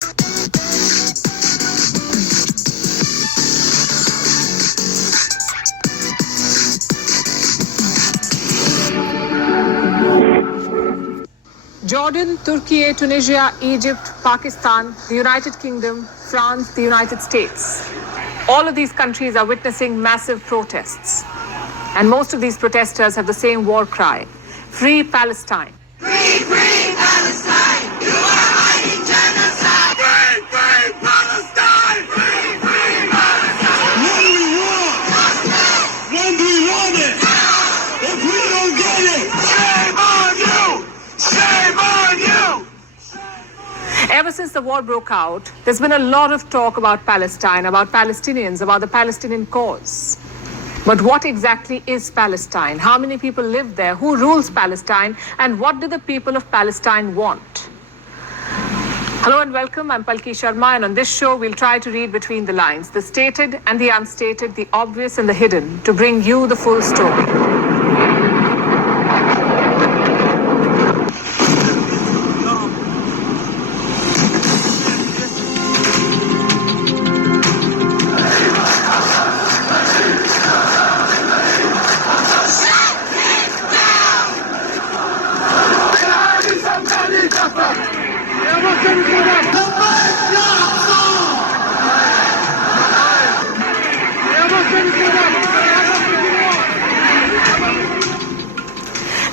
Jordan, Turkey, Tunisia, Egypt, Pakistan, the United Kingdom, France, the United States. All of these countries are witnessing massive protests. And most of these protesters have the same war cry: Free Palestine. Free, free Palestine! You are hiding genocide! Free, free Palestine! Free, free Palestine! What do we want? When do we want it? If we don't get it, Shame on you! Shame on you! Ever since the war broke out, there's been a lot of talk about Palestine, about Palestinians, about the Palestinian cause. But what exactly is Palestine? How many people live there? Who rules Palestine? And what do the people of Palestine want? Hello and welcome. I'm Palki Sharma, and on this show, we'll try to read between the lines, the stated and the unstated, the obvious and the hidden, to bring you the full story.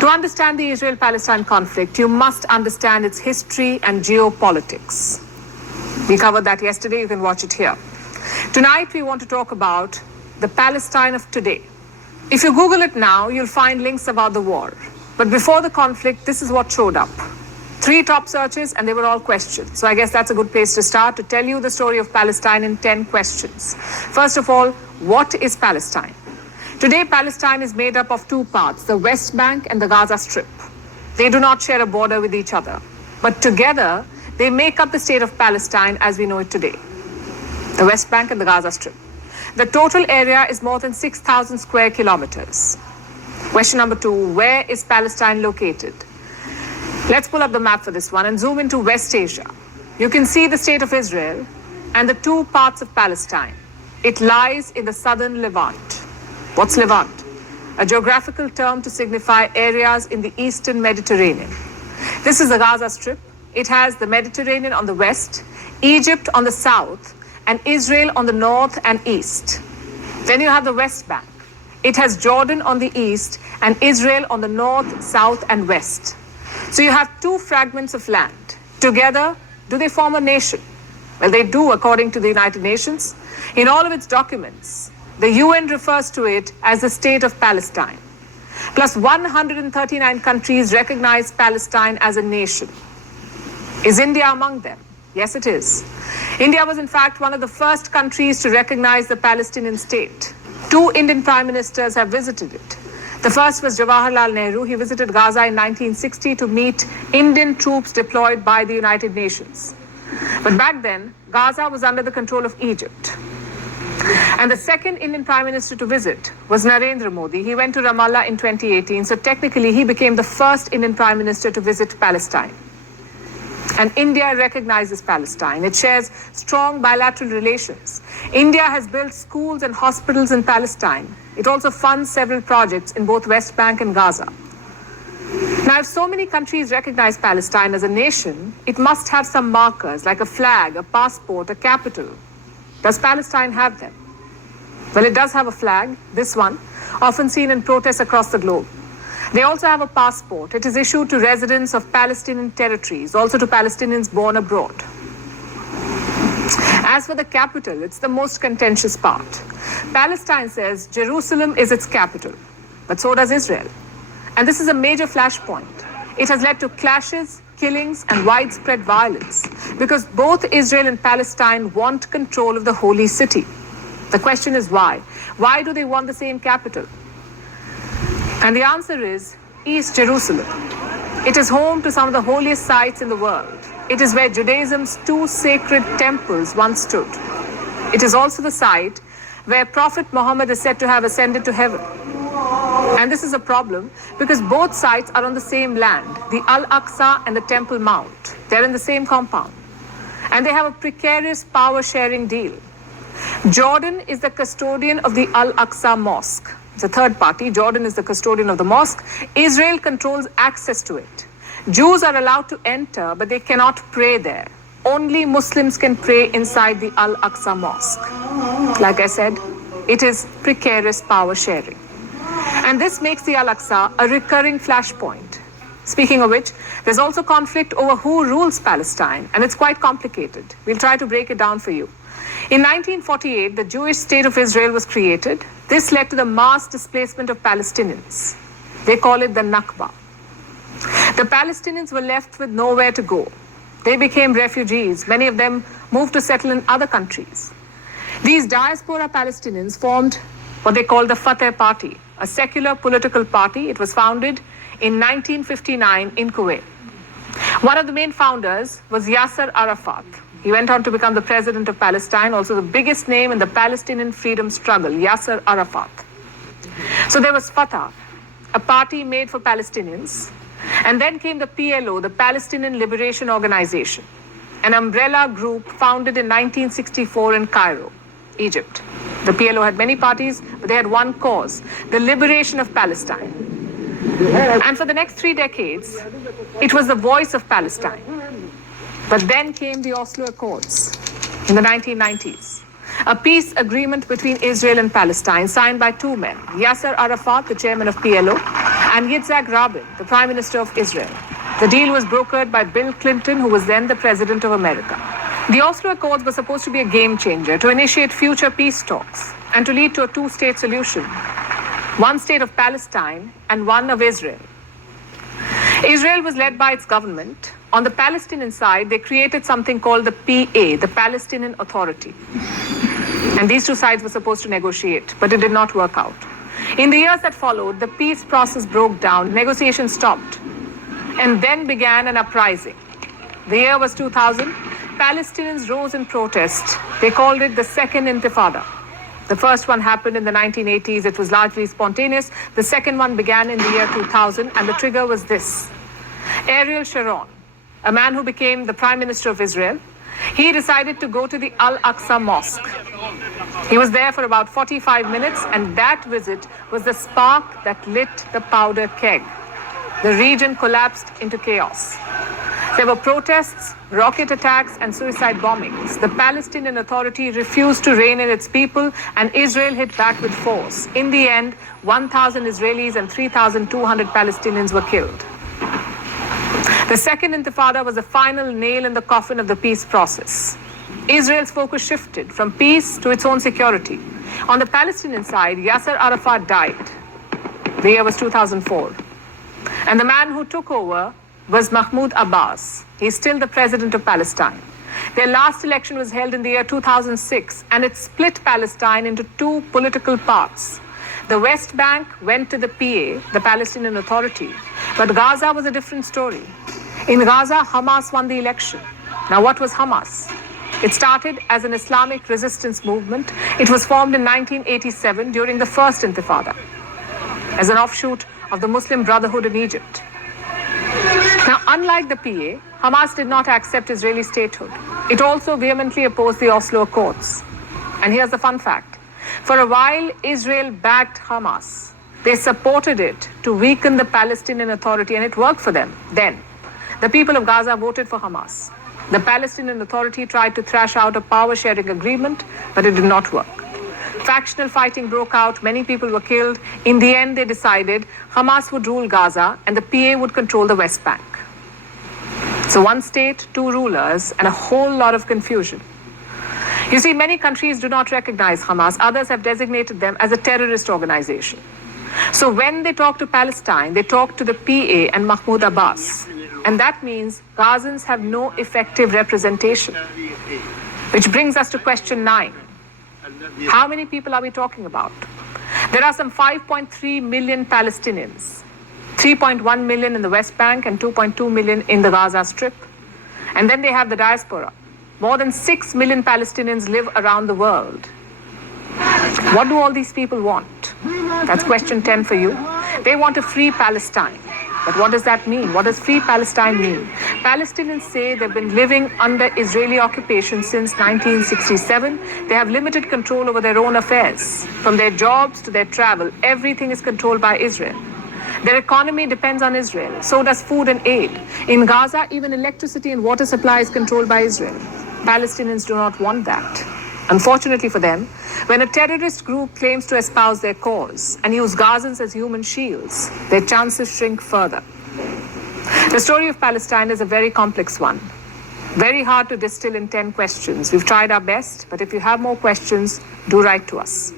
To understand the Israel-Palestine conflict, you must understand its history and geopolitics. We covered that yesterday. You can watch it here. Tonight, we want to talk about the Palestine of today. If you Google it now, you'll find links about the war. But before the conflict, this is what showed up. 3 top searches, and they were all questions. So I guess that's a good place to start, to tell you the story of Palestine in 10 questions. First of all, what is Palestine? Today, Palestine is made up of 2 parts, the West Bank and the Gaza Strip. They do not share a border with each other, but together, they make up the state of Palestine as we know it today. The West Bank and the Gaza Strip. The total area is more than 6,000 square kilometers. Question number 2, where is Palestine located? Let's pull up the map for this one and zoom into West Asia. You can see the state of Israel and the 2 parts of Palestine. It lies in the southern Levant. What's Levant? A geographical term to signify areas in the eastern Mediterranean. This is the Gaza Strip. It has the Mediterranean on the west, Egypt on the south, and Israel on the north and east. Then you have the West Bank. It has Jordan on the east and Israel on the north, south, and west. So you have 2 fragments of land. Together, do they form a nation? Well, they do, according to the United Nations. In all of its documents, the UN refers to it as the State of Palestine. Plus 139 countries recognize Palestine as a nation. Is India among them? Yes, it is. India was in fact one of the first countries to recognize the Palestinian state. 2 Indian prime ministers have visited it. The first was Jawaharlal Nehru. He visited Gaza in 1960 to meet Indian troops deployed by the United Nations. But back then, Gaza was under the control of Egypt. And the second Indian Prime Minister to visit was Narendra Modi. He went to Ramallah in 2018, so technically he became the first Indian Prime Minister to visit Palestine. And India recognizes Palestine. It shares strong bilateral relations. India has built schools and hospitals in Palestine. It also funds several projects in both West Bank and Gaza. Now, if so many countries recognize Palestine as a nation, it must have some markers like a flag, a passport, a capital. Does Palestine have them? Well, it does have a flag, this one, often seen in protests across the globe. They also have a passport. It is issued to residents of Palestinian territories, also to Palestinians born abroad. As for the capital, it's the most contentious part. Palestine says Jerusalem is its capital, but so does Israel. And this is a major flashpoint. It has led to clashes, killings, and widespread violence because both Israel and Palestine want control of the holy city. The question is why? Why do they want the same capital? And the answer is East Jerusalem. It is home to some of the holiest sites in the world. It is where Judaism's 2 sacred temples once stood. It is also the site where Prophet Muhammad is said to have ascended to heaven. And this is a problem because both sites are on the same land, the Al-Aqsa and the Temple Mount. They're in the same compound. And they have a precarious power-sharing deal. Jordan is the custodian of the Al-Aqsa Mosque. It's a third party. Jordan is the custodian of the mosque. Israel controls access to it. Jews are allowed to enter, but they cannot pray there. Only Muslims can pray inside the Al-Aqsa Mosque. Like I said, it is precarious power sharing. And this makes the Al-Aqsa a recurring flashpoint. Speaking of which, there's also conflict over who rules Palestine, and it's quite complicated. We'll try to break it down for you. In 1948, the Jewish state of Israel was created. This led to the mass displacement of Palestinians. They call it the Nakba. The Palestinians were left with nowhere to go. They became refugees. Many of them moved to settle in other countries. These diaspora Palestinians formed what they call the Fatah Party, a secular political party. It was founded in 1959 in Kuwait. One of the main founders was Yasser Arafat. He went on to become the president of Palestine, also the biggest name in the Palestinian freedom struggle, Yasser Arafat. So there was Fatah, a party made for Palestinians. And then came the PLO, the Palestinian Liberation Organization, an umbrella group founded in 1964 in Cairo, Egypt. The PLO had many parties, but they had one cause, the liberation of Palestine. And for the next 3 decades, it was the voice of Palestine. But then came the Oslo Accords in the 1990s, a peace agreement between Israel and Palestine signed by two men, Yasser Arafat, the chairman of PLO, and Yitzhak Rabin, the Prime Minister of Israel. The deal was brokered by Bill Clinton, who was then the President of America. The Oslo Accords were supposed to be a game changer, to initiate future peace talks, and to lead to a two-state solution. One state of Palestine and one of Israel. Israel was led by its government. On the Palestinian side, they created something called the PA, the Palestinian Authority. And these two sides were supposed to negotiate, but it did not work out. In the years that followed, the peace process broke down, negotiations stopped, and then began an uprising. The year was 2000. Palestinians rose in protest. They called it the Second Intifada. The first one happened in the 1980s. It was largely spontaneous. The second one began in the year 2000, and the trigger was this. Ariel Sharon, a man who became the Prime Minister of Israel, he decided to go to the Al-Aqsa Mosque. He was there for about 45 minutes, and that visit was the spark that lit the powder keg. The region collapsed into chaos. There were protests, rocket attacks, and suicide bombings. The Palestinian Authority refused to rein in its people, and Israel hit back with force. In the end, 1,000 Israelis and 3,200 Palestinians were killed. The Second Intifada was the final nail in the coffin of the peace process. Israel's focus shifted from peace to its own security. On the Palestinian side, Yasser Arafat died. The year was 2004. And the man who took over was Mahmoud Abbas. He's still the president of Palestine. Their last election was held in the year 2006, and it split Palestine into two political parts. The West Bank went to the PA, the Palestinian Authority, but Gaza was a different story. In Gaza, Hamas won the election. Now, what was Hamas? It started as an Islamic resistance movement. It was formed in 1987 during the First Intifada, as an offshoot of the Muslim Brotherhood in Egypt. Now, unlike the PA, Hamas did not accept Israeli statehood. It also vehemently opposed the Oslo Accords. And here's the fun fact. For a while, Israel backed Hamas. They supported it to weaken the Palestinian Authority, and it worked for them then. The people of Gaza voted for Hamas. The Palestinian Authority tried to thrash out a power-sharing agreement, but it did not work. Factional fighting broke out, many people were killed. In the end, they decided Hamas would rule Gaza and the PA would control the West Bank. So one state, two rulers, and a whole lot of confusion. You see, many countries do not recognize Hamas. Others have designated them as a terrorist organization. So when they talk to Palestine, they talk to the PA and Mahmoud Abbas. And that means Gazans have no effective representation. Which brings us to question 9. How many people are we talking about? There are some 5.3 million Palestinians, 3.1 million in the West Bank and 2.2 million in the Gaza Strip. And then they have the diaspora. More than 6 million Palestinians live around the world. What do all these people want? That's question 10 for you. They want a free Palestine. But what does that mean? What does free Palestine mean? Palestinians say they've been living under Israeli occupation since 1967. They have limited control over their own affairs. From their jobs to their travel, everything is controlled by Israel. Their economy depends on Israel. So does food and aid. In Gaza, even electricity and water supply is controlled by Israel. Palestinians do not want that. Unfortunately for them, when a terrorist group claims to espouse their cause and use Gazans as human shields, their chances shrink further. The story of Palestine is a very complex one. Very hard to distill in 10 questions. We've tried our best, but if you have more questions, do write to us.